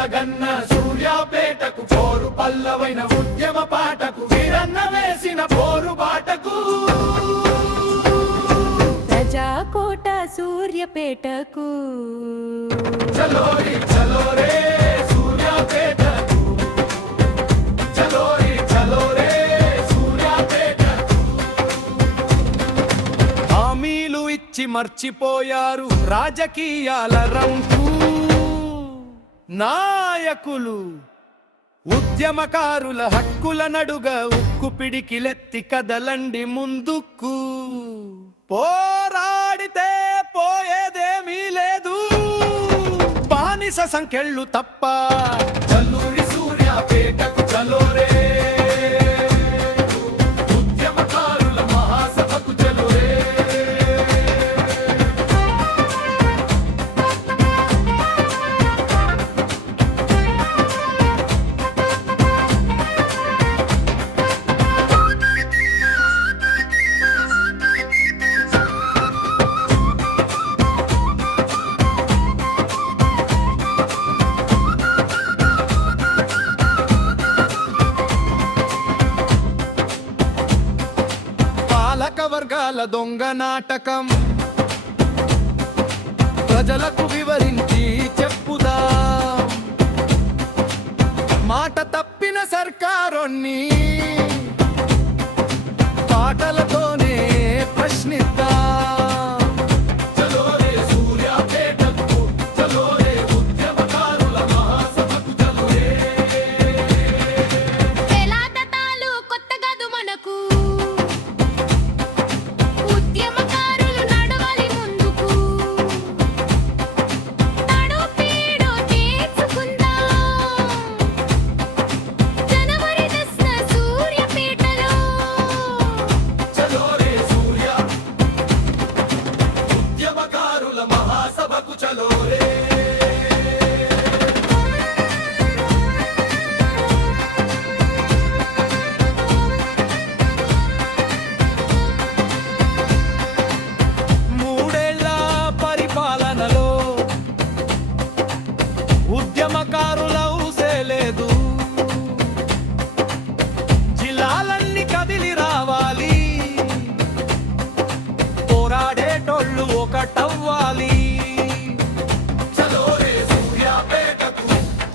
కలగన్న సూర్యాపేటకు పోరు పల్లవైన ఉద్యమ పాటకు వీరన్న వేసిన పోరు బాటకు ప్రజాకోట సూర్యాపేటకు చలోరి చలోరే సూర్యాపేటకు చలోరి చలోరే సూర్యాపేటకు హామీలు ఇచ్చి మర్చిపోయారు రాజకీయాల రంకు నాయకులు ఉద్యమకారుల హక్కుల నడుగ ఉక్కు పిడికిలెత్తి కదలండి ముందుకు పోరాడితే పోయేదేమీ లేదు బానిస సంఖ్యలు తప్ప చల్లూరి సూర్యాపేటకు చలోరే ఉద్యమకారుల మహాసభకు చలోరే వర్గాల దొంగ నాటకం ప్రజలకు వివరించి చెప్పుదా మాట తప్పిన సర్కారోన్ని పాటలతోనే ప్రశ్నిద్దా చలోరే సూర్యాపేటకు చలోరే ఉద్యమకారుల మహాసభకు చలోరే ఎలాదతాలు కొత్తగదు మనకు ఉద్యమకారుల ఊసే లేదు జిల్లాలన్నీ కదిలి రావాలి పోరాడేటోళ్ళు ఒకటవ్వాలి చలోరే సూర్యాపేటకు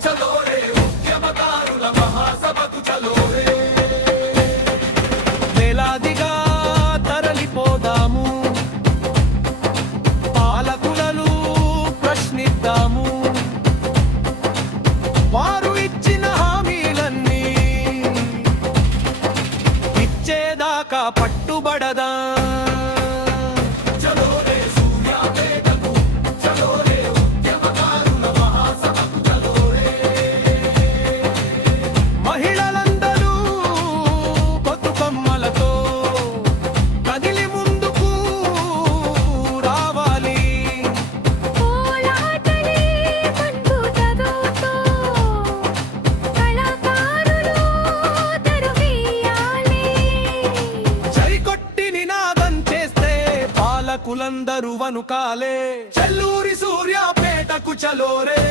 చలోరే ఉద్యమకారుల మహాసభకు చలోరే వేలాదిగా తరలిపోదాము పాలకులను ప్రశ్నిద్దాము వారు ఇచ్చిన హామీలన్నీ ఇచ్చేదాకా పట్టుబడదా చలోరే సూర్యాపేటకు చలోరే ఉద్యమకారుల మహాసభకు చలోరే మహిళలందరూ బతుకమ్మలతో కదిలి ముందుకు రావాలి కులందరూ వనుకాలే చల్లూరి సూర్యాపేటకు చలోరే